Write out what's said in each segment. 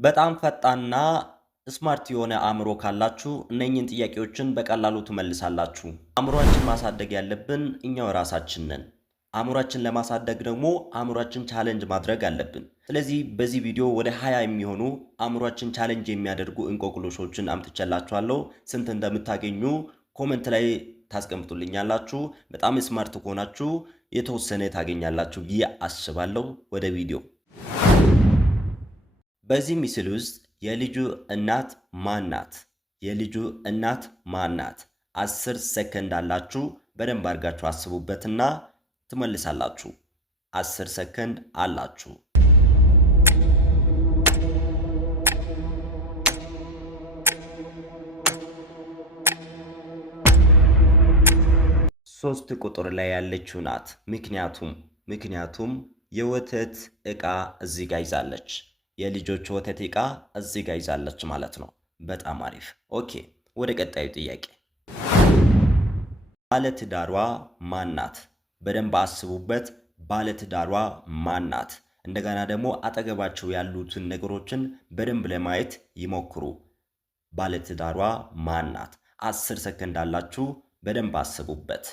በጣም ፈጣንና ስማርት የሆነ አእምሮ ካላችሁ እነኚህን ጥያቄዎችን በቀላሉ ትመልሳላችሁ። አእምሮአችን ማሳደግ ያለብን እኛው ራሳችን ነን። አእምሮአችን ለማሳደግ ደግሞ አእምሮአችን ቻሌንጅ ማድረግ አለብን። ስለዚህ በዚህ ቪዲዮ ወደ 20 የሚሆኑ አእምሮአችን ቻሌንጅ የሚያደርጉ እንቆቅልሾችን አምጥቼላችኋለሁ። ስንት እንደምታገኙ ኮሜንት ላይ ታስቀምጡልኛላችሁ። በጣም ስማርት ከሆናችሁ የተወሰነ ታገኛላችሁ ብዬ አስባለሁ። ወደ ቪዲዮ። በዚህ ምስል ውስጥ የልጁ እናት ማን ናት? የልጁ እናት ማን ናት? 10 ሰከንድ አላችሁ። በደንብ አድርጋችሁ አስቡበትና ትመልሳላችሁ። 10 ሰከንድ አላችሁ። ሶስት ቁጥር ላይ ያለችው ናት። ምክንያቱም የወተት ዕቃ እዚህ ጋር ይዛለች። የልጆች ወተት ዕቃ እዚህ ጋር ይዛለች ማለት ነው። በጣም አሪፍ። ኦኬ፣ ወደ ቀጣዩ ጥያቄ። ባለትዳሯ ማን ናት? በደንብ አስቡበት። ባለትዳሯ ማን ናት? እንደገና ደግሞ አጠገባቸው ያሉትን ነገሮችን በደንብ ለማየት ይሞክሩ። ባለትዳሯ ማን ናት? 10 ሰከንድ አላችሁ። በደንብ አስቡበት።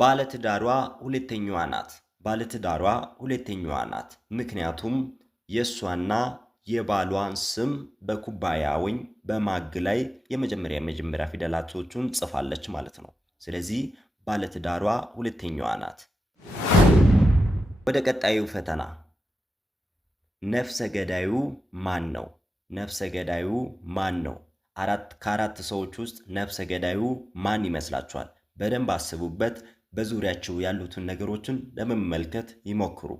ባለትዳሯ ሁለተኛዋ ናት። ባለትዳሯ ሁለተኛዋ ናት። ምክንያቱም የእሷና የባሏን ስም በኩባያ ወይም በማግ ላይ የመጀመሪያ ፊደላቶቹን ጽፋለች ማለት ነው። ስለዚህ ባለትዳሯ ሁለተኛዋ ናት። ወደ ቀጣዩ ፈተና። ነፍሰ ገዳዩ ማን ነው? ነፍሰ ገዳዩ ማን ነው? ከአራት ሰዎች ውስጥ ነፍሰ ገዳዩ ማን ይመስላችኋል? በደንብ አስቡበት። በዙሪያቸው ያሉትን ነገሮችን ለመመልከት ይሞክሩ።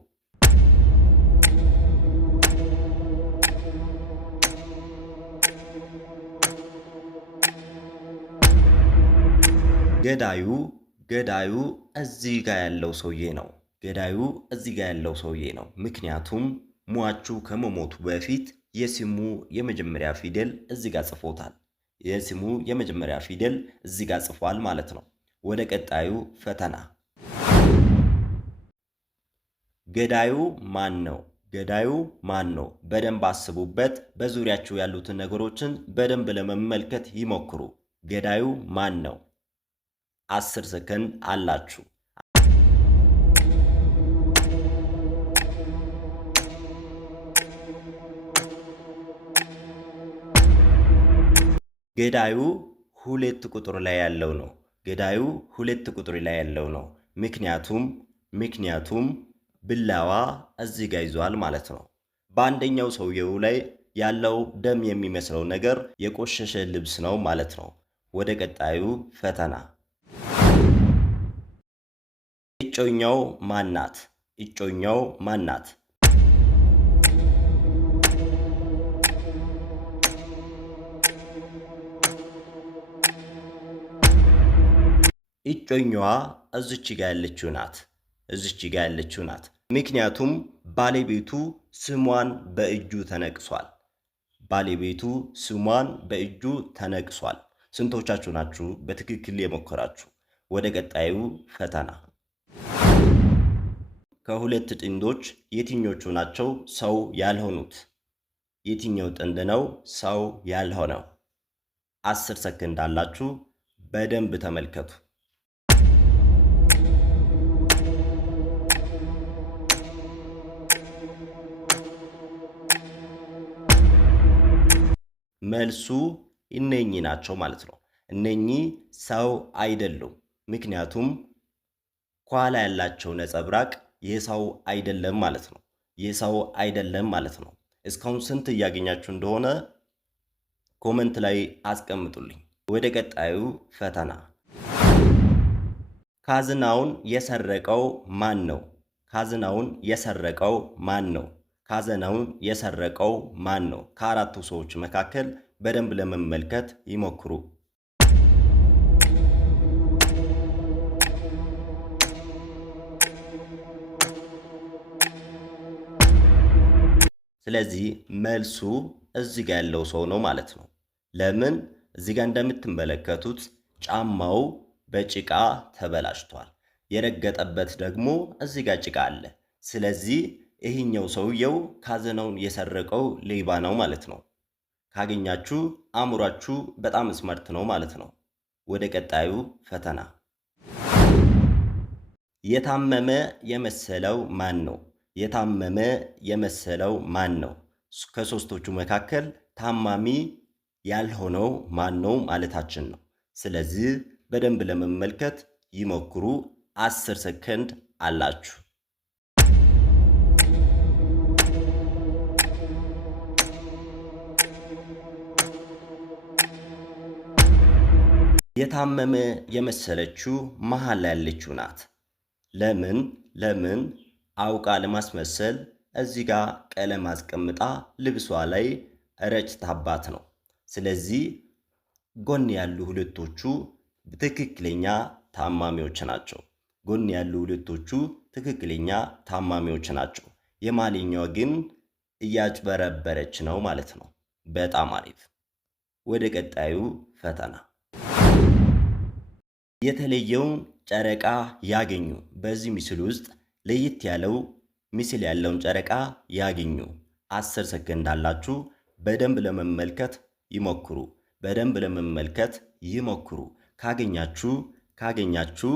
ገዳዩ እዚህ ጋር ያለው ሰውዬ ነው። ገዳዩ እዚህ ጋር ያለው ሰውዬ ነው። ምክንያቱም ሟቹ ከመሞቱ በፊት የስሙ የመጀመሪያ ፊደል እዚህ ጋር ጽፎታል። የስሙ የመጀመሪያ ፊደል እዚህ ጋር ጽፏል ማለት ነው። ወደ ቀጣዩ ፈተና። ገዳዩ ማን ነው? ገዳዩ ማን ነው? በደንብ አስቡበት። በዙሪያችሁ ያሉትን ነገሮችን በደንብ ለመመልከት ይሞክሩ። ገዳዩ ማን ነው? 10 ሰከንድ አላችሁ። ገዳዩ 2 ቁጥር ላይ ያለው ነው። ገዳዩ 2 ቁጥር ላይ ያለው ነው። ምክንያቱም ብላዋ እዚህ ጋር ይዟል ማለት ነው። በአንደኛው ሰውየው ላይ ያለው ደም የሚመስለው ነገር የቆሸሸ ልብስ ነው ማለት ነው። ወደ ቀጣዩ ፈተና። እጮኛው ማን ናት? እጮኛው ማን ናት? እጮኛዋ እዚች ጋር ያለችው ናት። ምክንያቱም ባለቤቱ ስሟን በእጁ ተነቅሷል። ባለቤቱ ስሟን በእጁ ተነቅሷል። ስንቶቻችሁ ናችሁ በትክክል የሞከራችሁ? ወደ ቀጣዩ ፈተና። ከሁለት ጥንዶች የትኞቹ ናቸው ሰው ያልሆኑት? የትኛው ጥንድ ነው ሰው ያልሆነው? 10 ሰከንድ አላችሁ። በደንብ ተመልከቱ። መልሱ እነኚህ ናቸው ማለት ነው። እነኚህ ሰው አይደሉም። ምክንያቱም ኋላ ያላቸው ነጸብራቅ የሰው አይደለም ማለት ነው። የሰው አይደለም ማለት ነው። እስካሁን ስንት እያገኛችሁ እንደሆነ ኮመንት ላይ አስቀምጡልኝ። ወደ ቀጣዩ ፈተና። ካዝናውን የሰረቀው ማን ነው? ካዝናውን የሰረቀው ማን ነው? ካዝናውን የሰረቀው ማን ነው? ከአራቱ ሰዎች መካከል በደንብ ለመመልከት ይሞክሩ። ስለዚህ መልሱ እዚህ ጋር ያለው ሰው ነው ማለት ነው። ለምን? እዚህ ጋር እንደምትመለከቱት ጫማው በጭቃ ተበላሽቷል። የረገጠበት ደግሞ እዚህ ጋር ጭቃ አለ። ስለዚህ ይህኛው ሰውየው ካዘናውን የሰረቀው ሌባ ነው ማለት ነው። ካገኛችሁ አእምሯችሁ በጣም ስማርት ነው ማለት ነው። ወደ ቀጣዩ ፈተና። የታመመ የመሰለው ማን ነው? የታመመ የመሰለው ማን ነው? ከሶስቶቹ መካከል ታማሚ ያልሆነው ማን ነው ማለታችን ነው። ስለዚህ በደንብ ለመመልከት ይሞክሩ። 10 ሰከንድ አላችሁ። የታመመ የመሰለችው መሃል ላይ ያለችው ናት። ለምን አውቃ ለማስመሰል እዚህ ጋር ቀለም አስቀምጣ ልብሷ ላይ ረጭታባት ነው። ስለዚህ ጎን ያሉ ሁለቶቹ ትክክለኛ ታማሚዎች ናቸው። ጎን ያሉ ሁለቶቹ ትክክለኛ ታማሚዎች ናቸው። የማለኛዋ ግን እያጭበረበረች ነው ማለት ነው። በጣም አሪፍ። ወደ ቀጣዩ ፈተና። የተለየውን ጨረቃ ያገኙ። በዚህ ምስል ውስጥ ለየት ያለው ምስል ያለውን ጨረቃ ያገኙ። 10 ሰከንድ አላችሁ። በደንብ ለመመልከት ይሞክሩ። በደንብ ለመመልከት ይሞክሩ። ካገኛችሁ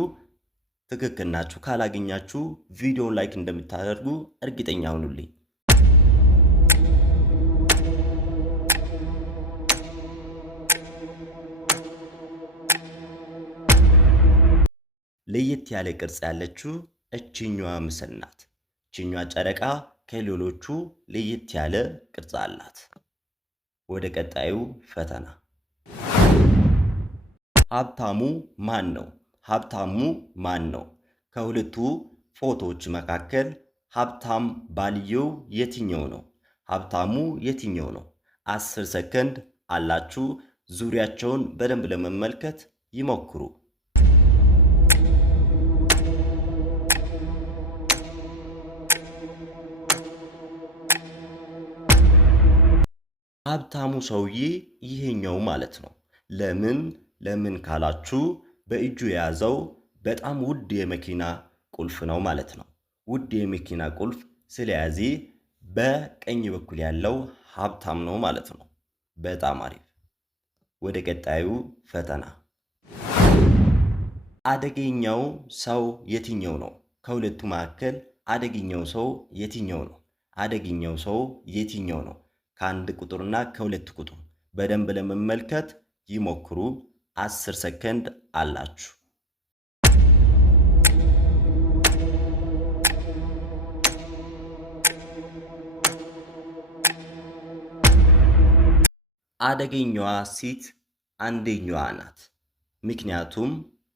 ትክክል ናችሁ። ካላገኛችሁ ቪዲዮውን ላይክ እንደምታደርጉ እርግጠኛ ሁኑልኝ። ለየት ያለ ቅርጽ ያለችው እችኛዋ ምስል ናት። እችኛዋ ጨረቃ ከሌሎቹ ለየት ያለ ቅርጽ አላት። ወደ ቀጣዩ ፈተና። ሀብታሙ ማን ነው? ሀብታሙ ማን ነው? ከሁለቱ ፎቶዎች መካከል ሀብታም ባልየው የትኛው ነው? ሀብታሙ የትኛው ነው? 10 ሰከንድ አላችሁ። ዙሪያቸውን በደንብ ለመመልከት ይሞክሩ። ሀብታሙ ሰውዬ ይሄኛው ማለት ነው። ለምን ካላችሁ በእጁ የያዘው በጣም ውድ የመኪና ቁልፍ ነው ማለት ነው። ውድ የመኪና ቁልፍ ስለያዘ በቀኝ በኩል ያለው ሀብታም ነው ማለት ነው። በጣም አሪፍ። ወደ ቀጣዩ ፈተና። አደገኛው ሰው የትኛው ነው? ከሁለቱ መካከል አደገኛው ሰው የትኛው ነው? አደገኛው ሰው የትኛው ነው? ከአንድ ቁጥርና ከሁለት ቁጥር በደንብ ለመመልከት ይሞክሩ። 10 ሰከንድ አላችሁ። አደገኛዋ ሴት አንደኛዋ ናት።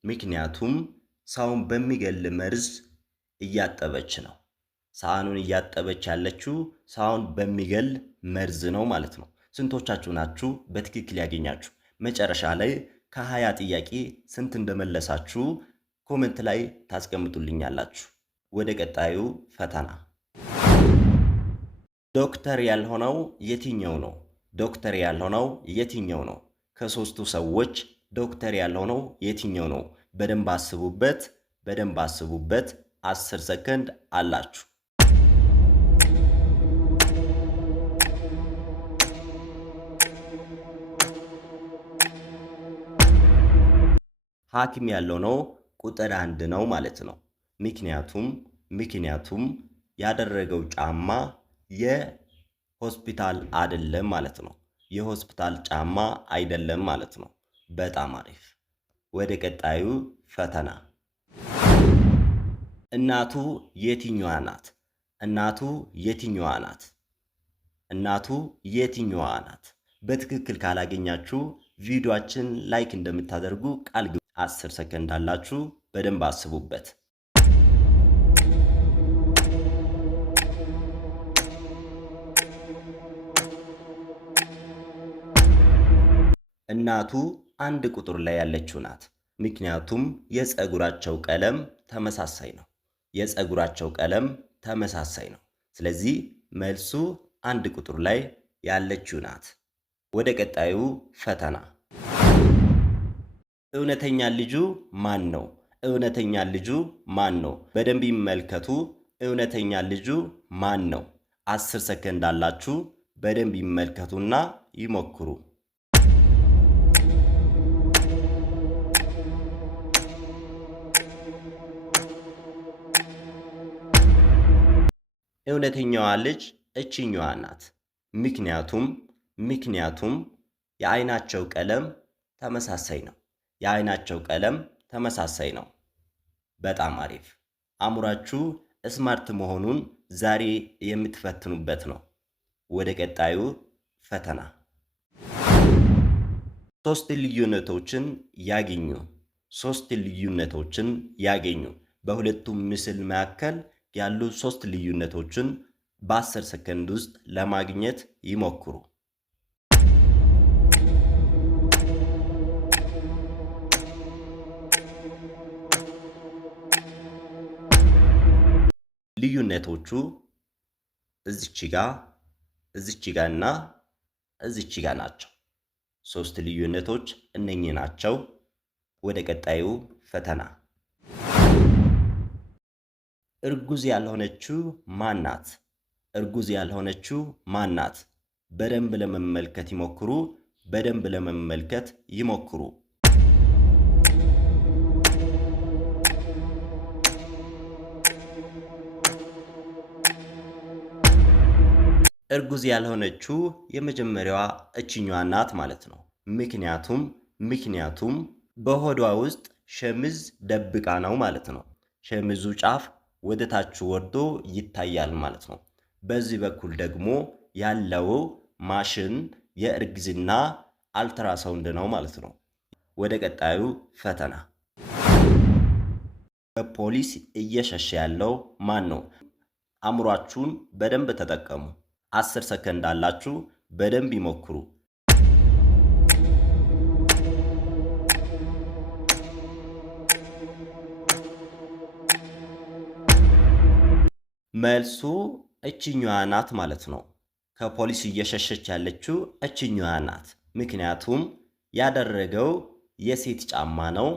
ምክንያቱም ሰውን በሚገል መርዝ እያጠበች ነው። ሳህኑን እያጠበች ያለችው ሳህኑን በሚገል መርዝ ነው ማለት ነው። ስንቶቻችሁ ናችሁ በትክክል ያገኛችሁ? መጨረሻ ላይ ከ20 ጥያቄ ስንት እንደመለሳችሁ ኮሜንት ላይ ታስቀምጡልኛላችሁ። ወደ ቀጣዩ ፈተና። ዶክተር ያልሆነው የትኛው ነው? ዶክተር ያልሆነው የትኛው ነው? ከሶስቱ ሰዎች ዶክተር ያልሆነው የትኛው ነው? በደንብ አስቡበት። 10 ሰከንድ አላችሁ። ሐኪም ያለው ነው ቁጥር 1 ነው ማለት ነው። ምክንያቱም ያደረገው ጫማ የሆስፒታል አይደለም ማለት ነው። የሆስፒታል ጫማ አይደለም ማለት ነው። በጣም አሪፍ። ወደ ቀጣዩ ፈተና። እናቱ የትኛዋ ናት? እናቱ የትኛዋ ናት? እናቱ የትኛዋ ናት? በትክክል ካላገኛችሁ ቪዲዮአችን ላይክ እንደምታደርጉ ቃል 10 ሰከንድ አላችሁ። በደንብ አስቡበት። እናቱ አንድ ቁጥር ላይ ያለችው ናት። ምክንያቱም የፀጉራቸው ቀለም ተመሳሳይ ነው። የፀጉራቸው ቀለም ተመሳሳይ ነው። ስለዚህ መልሱ አንድ ቁጥር ላይ ያለችው ናት። ወደ ቀጣዩ ፈተና። እውነተኛ ልጁ ማን ነው? እውነተኛ ልጁ ማን ነው? በደንብ ይመልከቱ። እውነተኛ ልጁ ማን ነው? 10 ሰከንድ አላችሁ። በደንብ ይመልከቱና ይሞክሩ። እውነተኛዋ ልጅ እችኛዋ ናት። ምክንያቱም የአይናቸው ቀለም ተመሳሳይ ነው። የአይናቸው ቀለም ተመሳሳይ ነው። በጣም አሪፍ። አእምሯችሁ ስማርት መሆኑን ዛሬ የምትፈትኑበት ነው። ወደ ቀጣዩ ፈተና። 3 ልዩነቶችን ያገኙ። 3 ልዩነቶችን ያገኙ። በሁለቱም ምስል መካከል ያሉ 3 ልዩነቶችን በ10 ሰከንድ ውስጥ ለማግኘት ይሞክሩ። ልዩነቶቹ እዚች ጋ እና እዚች ጋ ናቸው። 3 ልዩነቶች እነኚህ ናቸው። ወደ ቀጣዩ ፈተና። እርጉዝ ያልሆነችው ማን ናት? እርጉዝ ያልሆነችው ማን ናት? በደንብ ለመመልከት ይሞክሩ። በደንብ ለመመልከት ይሞክሩ። እርጉዝ ያልሆነችው የመጀመሪያዋ እችኛዋ ናት ማለት ነው። ምክንያቱም በሆዷ ውስጥ ሸሚዝ ደብቃ ነው ማለት ነው። ሸሚዙ ጫፍ ወደ ታች ወርዶ ይታያል ማለት ነው። በዚህ በኩል ደግሞ ያለው ማሽን የእርግዝና አልትራሳውንድ ነው ማለት ነው። ወደ ቀጣዩ ፈተና። ከፖሊስ እየሸሸ ያለው ማን ነው? አእምሯችሁን በደንብ ተጠቀሙ። 10 ሰከንድ አላችሁ። በደንብ ይሞክሩ። መልሱ እችኛዋ ናት ማለት ነው። ከፖሊስ እየሸሸች ያለችው እችኛዋ ናት። ምክንያቱም ያደረገው የሴት ጫማ ነው፣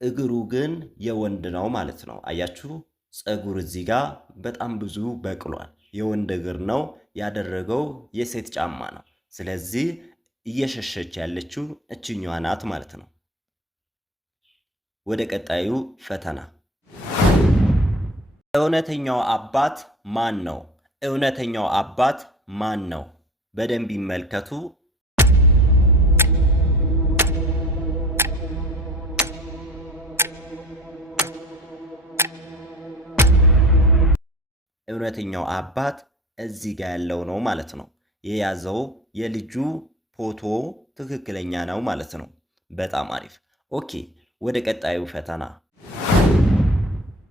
እግሩ ግን የወንድ ነው ማለት ነው። አያችሁ፣ ፀጉር እዚህ ጋር በጣም ብዙ በቅሏል። የወንድ እግር ነው፣ ያደረገው የሴት ጫማ ነው። ስለዚህ እየሸሸች ያለችው እችኛዋ ናት ማለት ነው። ወደ ቀጣዩ ፈተና። እውነተኛው አባት ማን ነው? እውነተኛው አባት ማን ነው? በደንብ ይመልከቱ። እውነተኛው አባት እዚህ ጋር ያለው ነው ማለት ነው። የያዘው የልጁ ፎቶ ትክክለኛ ነው ማለት ነው። በጣም አሪፍ። ኦኬ፣ ወደ ቀጣዩ ፈተና።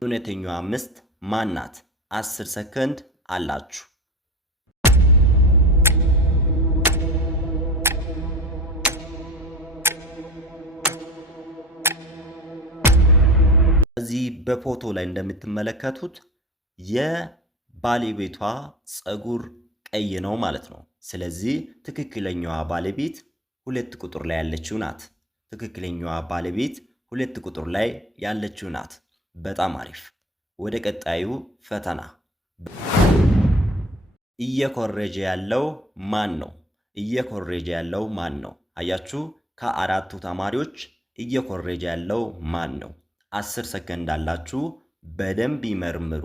እውነተኛዋ ሚስት ማን ናት? 10 ሰከንድ አላችሁ። እዚህ በፎቶ ላይ እንደምትመለከቱት የባለቤቷ ፀጉር ቀይ ነው ማለት ነው። ስለዚህ ትክክለኛዋ ባለቤት 2 ቁጥር ላይ ያለችው ናት። ትክክለኛዋ ባለቤት 2 ቁጥር ላይ ያለችው ናት። በጣም አሪፍ። ወደ ቀጣዩ ፈተና። እየኮረጀ ያለው ማን ነው? እየኮረጀ ያለው ማን ነው? አያችሁ፣ ከአራቱ ተማሪዎች እየኮረጀ ያለው ማን ነው? 10 ሰከንድ አላችሁ። በደንብ ይመርምሩ።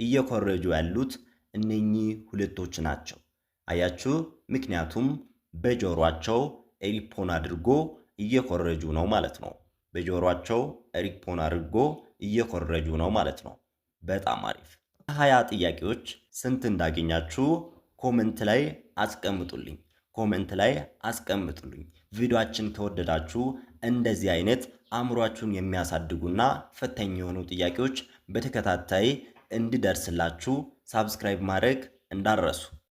እየኮረጁ ያሉት እነኚህ ሁለቶች ናቸው። አያችሁ፣ ምክንያቱም በጆሮአቸው ኤሪፖን አድርጎ እየኮረጁ ነው ማለት ነው። በጆሮአቸው ኤሪፖን አድርጎ እየኮረጁ ነው ማለት ነው። በጣም አሪፍ። 20 ጥያቄዎች ስንት እንዳገኛችሁ ኮሜንት ላይ አስቀምጡልኝ። ቪዲዮአችን ከወደዳችሁ እንደዚህ አይነት አእምሯችሁን የሚያሳድጉና ፈታኝ የሆኑ ጥያቄዎች በተከታታይ እንዲደርስላችሁ ሳብስክራይብ ማድረግ እንዳትረሱ።